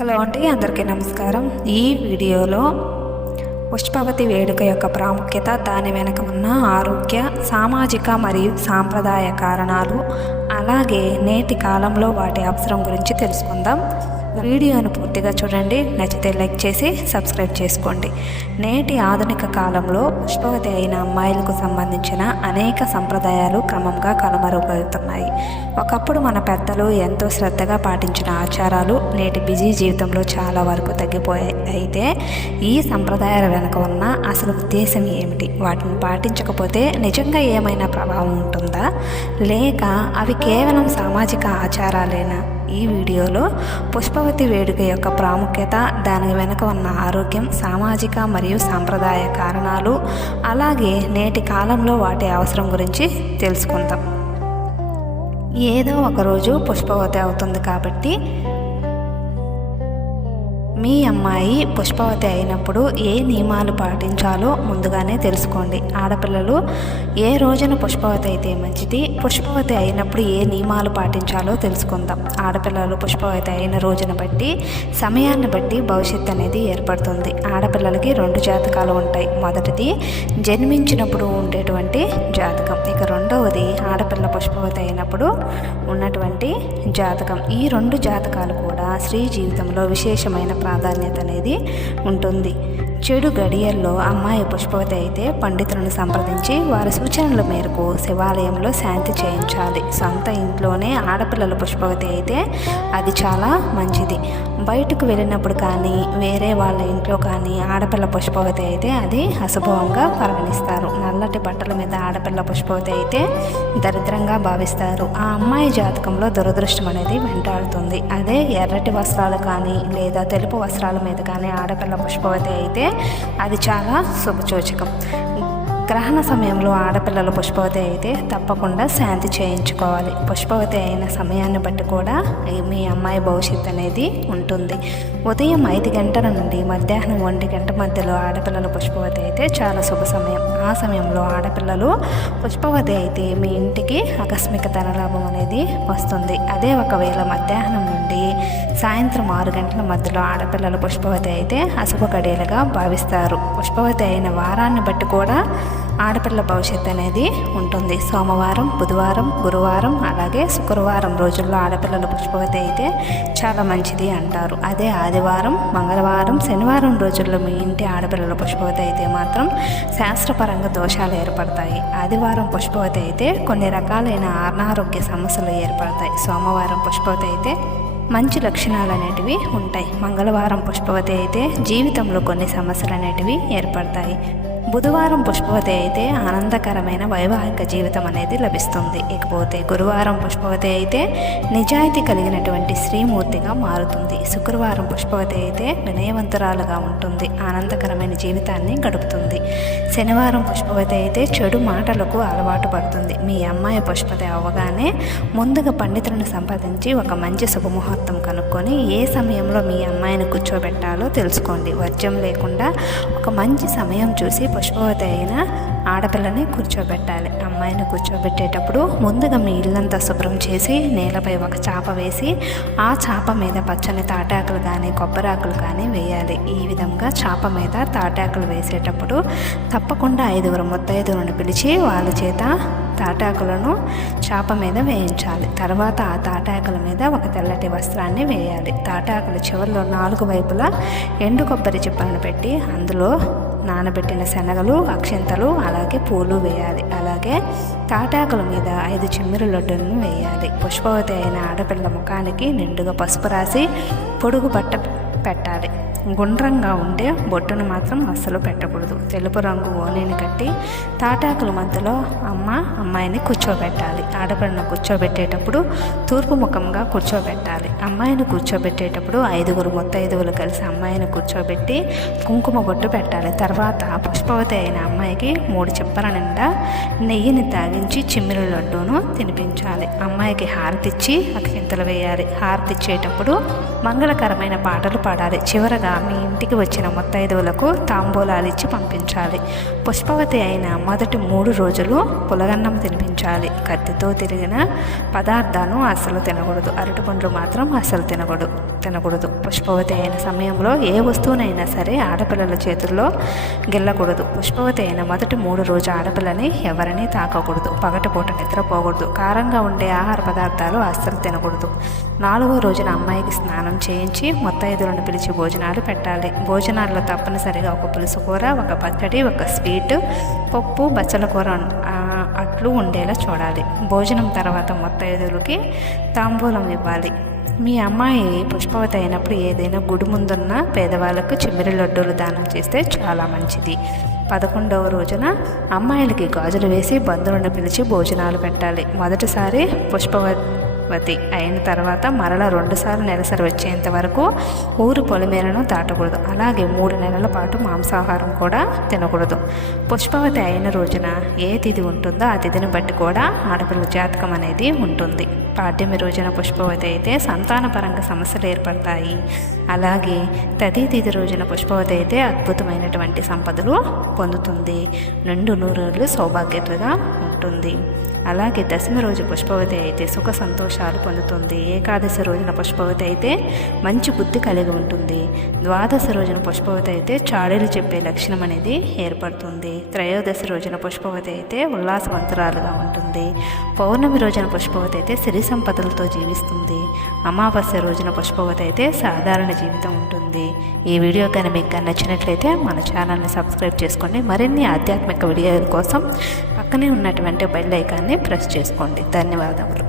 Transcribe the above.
Hello అండి, అందరికీ నమస్కారం. ఈ వీడియోలో పుష్పవతి వేడుక యొక్క ప్రాముఖ్యత, దాని వెనక ఉన్న ఆరోగ్య, సామాజిక మరియు సాంప్రదాయ కారణాలు, అలాగే నేటి కాలంలో వాటి అవసరం గురించి తెలుసుకుందాం. వీడియోను పూర్తిగా చూడండి. నచ్చితే లైక్ చేసి సబ్స్క్రైబ్ చేసుకోండి. నేటి ఆధునిక కాలంలో పుష్పవతి అయిన అమ్మాయిలకు సంబంధించిన అనేక సంప్రదాయాలు క్రమంగా కనుమరుగవుతున్నాయి. ఒకప్పుడు మన పెద్దలు ఎంతో శ్రద్ధగా పాటించిన ఆచారాలు నేటి బిజీ జీవితంలో చాలా వరకు తగ్గిపోయాయి. అయితే ఈ సంప్రదాయాల వెనుక ఉన్న అసలు ఉద్దేశం ఏమిటి? వాటిని పాటించకపోతే నిజంగా ఏమైనా ప్రభావం ఉంటుందా, లేక అవి కేవలం సామాజిక ఆచారాలేనా? ఈ వీడియోలో పుష్పవతి వేడుక యొక్క ప్రాముఖ్యత, దాని వెనుక ఉన్న ఆరోగ్యం, సామాజిక మరియు సాంప్రదాయ కారణాలు, అలాగే నేటి కాలంలో వాటి అవసరం గురించి తెలుసుకుందాం. ఏదో ఒకరోజు పుష్పవతి అవుతుంది కాబట్టి మీ అమ్మాయి పుష్పవతి అయినప్పుడు ఏ నియమాలు పాటించాలో ముందుగానే తెలుసుకోండి. ఆడపిల్లలు ఏ రోజున పుష్పవతి అయితే మంచిది, పుష్పవతి అయినప్పుడు ఏ నియమాలు పాటించాలో తెలుసుకుందాం. ఆడపిల్లలు పుష్పవతి అయిన రోజున బట్టి, సమయాన్ని బట్టి భవిష్యత్తు అనేది ఏర్పడుతుంది. ఆడపిల్లలకి 2 జాతకాలు ఉంటాయి. మొదటిది జన్మించినప్పుడు ఉండేటువంటి జాతకం, ఇక రెండవది ఆడపిల్ల పుష్పవతి అయినప్పుడు ఉన్నటువంటి జాతకం. ఈ 2 జాతకాలు కూడా స్త్రీ జీవితంలో విశేషమైన ప్రాధాన్యత అనేది ఉంటుంది. చెడు గడియల్లో అమ్మాయి పుష్పవతి అయితే పండితులను సంప్రదించి వారి సూచనల మేరకు శివాలయంలో శాంతి చేయించాలి. సొంత ఇంట్లోనే ఆడపిల్లల పుష్పవతి అయితే అది చాలా మంచిది. బయటకు వెళ్ళినప్పుడు కానీ, వేరే వాళ్ళ ఇంట్లో కానీ ఆడపిల్ల పుష్పవతి అయితే అది అశుభంగా పరిగణిస్తారు. నల్లటి బట్టల మీద ఆడపిల్ల పుష్పవతి అయితే దరిద్రంగా భావిస్తారు. ఆ అమ్మాయి జాతకంలో దురదృష్టం అనేది వెంటాడుతుంది. అదే ఎర్రటి వస్త్రాలు కానీ లేదా తెలుపు వస్త్రాల మీద కానీ ఆడపిల్ల పుష్పవతి అయితే అది చాలా శుభసూచకం. గ్రహణ సమయంలో ఆడపిల్లల పుష్పవతి అయితే తప్పకుండా శాంతి చేయించుకోవాలి. పుష్పవతి అయిన సమయాన్ని బట్టి కూడా మీ అమ్మాయి భవిష్యత్తు అనేది ఉంటుంది. ఉదయం 5 గంటల నుండి మధ్యాహ్నం 1 గంట మధ్యలో ఆడపిల్లల పుష్పవతి అయితే చాలా శుభ సమయం. ఆ సమయంలో ఆడపిల్లలు పుష్పవతి అయితే మీ ఇంటికి ఆకస్మిక ధనలాభం అనేది వస్తుంది. అదే ఒకవేళ మధ్యాహ్నం నుండి సాయంత్రం 6 గంటల మధ్యలో ఆడపిల్లల పుష్పవతి అయితే అశుభ గడియలుగా భావిస్తారు. పుష్పవతి అయిన వారాన్ని బట్టి కూడా ఆడపిల్ల భవిష్యత్తు అనేది ఉంటుంది. సోమవారం, బుధవారం, గురువారం, అలాగే శుక్రవారం రోజుల్లో ఆడపిల్లల పుష్పవతి అయితే చాలా మంచిది అంటారు. అదే ఆదివారం, మంగళవారం, శనివారం రోజుల్లో మీ ఇంటి ఆడపిల్లల పుష్పవతి అయితే మాత్రం శాస్త్రపరంగా దోషాలు ఏర్పడతాయి. ఆదివారం పుష్పవతి అయితే కొన్ని రకాలైన అనారోగ్య సమస్యలు ఏర్పడతాయి. సోమవారం పుష్పవతి అయితే మంచి లక్షణాలు అనేటివి ఉంటాయి. మంగళవారం పుష్పవతి అయితే జీవితంలో కొన్ని సమస్యలు అనేటివి ఏర్పడతాయి. బుధవారం పుష్పవతి అయితే ఆనందకరమైన వైవాహిక జీవితం అనేది లభిస్తుంది. ఇకపోతే గురువారం పుష్పవతి అయితే నిజాయితీ కలిగినటువంటి శ్రీమూర్తిగా మారుతుంది. శుక్రవారం పుష్పవతి అయితే వినయవంతురాలుగా ఉంటుంది, ఆనందకరమైన జీవితాన్ని గడుపుతుంది. శనివారం పుష్పవతి అయితే చెడు మాటలకు అలవాటు పడుతుంది. మీ అమ్మాయి పుష్పవతి అవ్వగానే ముందుగా పండితులను సంపాదించి ఒక మంచి శుభముహూర్తం కనుక్కొని ఏ సమయంలో మీ అమ్మాయిని కూర్చోబెట్టాలో తెలుసుకోండి. వర్జ్యం లేకుండా ఒక మంచి సమయం చూసి పుష్పవతి అయిన ఆడపిల్లని కూర్చోబెట్టాలి. అమ్మాయిని కూర్చోబెట్టేటప్పుడు ముందుగా మీ ఇల్లంతా శుభ్రం చేసి నేలపై ఒక చాప వేసి ఆ చాప మీద పచ్చని తాటాకులు కానీ కొబ్బరాకులు కానీ వేయాలి. ఈ విధంగా చాప మీద తాటాకులు వేసేటప్పుడు తప్పకుండా 5 ముత్తైదులను పిలిచి వాళ్ళ చేత తాటాకులను చాప మీద వేయించాలి. తర్వాత ఆ తాటాకుల మీద ఒక తెల్లటి వస్త్రాన్ని వేయాలి. తాటాకుల చివరిలో 4 వైపులా ఎండు కొబ్బరి చిప్పలను పెట్టి అందులో నానబెట్టిన శనగలు, అక్షింతలు, అలాగే పూలు వేయాలి. అలాగే తాటాకుల మీద 5 చిమ్మిరి లడ్డులను వేయాలి. పుష్పవతి అయిన ఆడపిల్ల ముఖానికి నిండుగా పసుపు రాసి పొడుగు బట్ట పెట్టాలి. గుండ్రంగా ఉండే బొట్టును మాత్రం అస్సలు పెట్టకూడదు. తెలుపు రంగు ఓణిని కట్టి తాటాకుల మధ్యలో అమ్మాయిని కూర్చోబెట్టాలి. ఆడపిల్లను కూర్చోబెట్టేటప్పుడు తూర్పు ముఖంగా కూర్చోబెట్టాలి. అమ్మాయిని కూర్చోబెట్టేటప్పుడు 5 ముత్తైదువులు కలిసి అమ్మాయిని కూర్చోబెట్టి కుంకుమ బొట్టు పెట్టాలి. తర్వాత పుష్పవతి అయిన అమ్మాయికి 3 చిప్పల నిండా నెయ్యిని తాగించి చిమ్మిరి లడ్డూను తినిపించాలి. అమ్మాయికి హారతిచ్చి అక్షింతలు వేయాలి. హారతిచ్చేటప్పుడు మంగళకరమైన పాటలు పాడాలి. చివరగా మీ ఇంటికి వచ్చిన ముత్తైదువులకు తాంబూలాలు ఇచ్చి పంపించాలి. పుష్పవతి అయిన మొదటి 3 రోజులు పులగన్నం తినిపించాలి. కత్తి మతితో తిరిగిన పదార్థాలను అస్సలు తినకూడదు. అరటిపండ్లు మాత్రం అస్సలు తినకూడదు. పుష్పవతి అయిన సమయంలో ఏ వస్తువునైనా సరే ఆడపిల్లల చేతుల్లో గిల్లకూడదు. పుష్పవతి అయిన మొదటి 3 రోజు ఆడపిల్లని ఎవరిని తాకకూడదు. పగటిపూట నిద్రపోకూడదు. కారంగా ఉండే ఆహార పదార్థాలు అస్సలు తినకూడదు. 4వ రోజున అమ్మాయికి స్నానం చేయించి ముత్తైదులను పిలిచి భోజనాలు పెట్టాలి. భోజనాల్లో తప్పనిసరిగా ఒక పులుసు కూర, ఒక పచ్చడి, ఒక స్వీట్, పప్పు, బచ్చల కూర, అట్లు ఉండేలా చూడాలి. భోజనం తర్వాత ముత్తైదులకి తాంబూలం ఇవ్వాలి. మీ అమ్మాయి పుష్పవతి అయినప్పుడు ఏదైనా గుడి ముందున్న పేదవాళ్ళకు చిమ్మిరి లడ్డూలు దానం చేస్తే చాలా మంచిది. 11వ రోజున అమ్మాయిలకి గాజులు వేసి బంధువులను పిలిచి భోజనాలు పెట్టాలి. మొదటిసారి పుష్పవతి అయిన తర్వాత మరలా 2 సార్లు నెలసరి వచ్చేంత వరకు ఊరు పొలిమేరను దాటకూడదు. అలాగే 3 నెలల పాటు మాంసాహారం కూడా తినకూడదు. పుష్పవతి అయిన రోజున ఏ తిథి ఉంటుందో ఆ తిథిని బట్టి కూడా ఆడపిల్ల జాతకం అనేది ఉంటుంది. పాడ్యమి రోజున పుష్పవతి అయితే సంతానపరంగా సమస్యలు ఏర్పడతాయి. అలాగే తదితిథి రోజున పుష్పవతి అయితే అద్భుతమైనటువంటి సంపదలు పొందుతుంది. నిండు నూరేళ్ళు సౌభాగ్యతగా ఉంటుంది. అలాగే దశమి రోజు పుష్పవతి అయితే సుఖ సంతోషాలు పొందుతుంది. ఏకాదశి రోజున పుష్పవతి అయితే మంచి బుద్ధి కలిగి ఉంటుంది. ద్వాదశి రోజున పుష్పవతి అయితే చాడీలు చెప్పే లక్షణం అనేది ఏర్పడుతుంది. త్రయోదశి రోజున పుష్పవతి అయితే ఉల్లాసవంతురాలుగా ఉంటుంది. పౌర్ణమి రోజున పుష్పవతి అయితే సిరి సంపదలతో జీవిస్తుంది. అమావాస్య రోజున పుష్పవతి అయితే సాధారణ జీవితం ఉంటుంది. ఈ వీడియో కానీ మీకు నచ్చినట్లయితే మన ఛానల్ని సబ్స్క్రైబ్ చేసుకోండి. మరిన్ని ఆధ్యాత్మిక వీడియోల కోసం పక్కనే ఉన్నటువంటి బెల్ ఐకాన్ని ప్రెస్ చేసుకోండి. ధన్యవాదములు.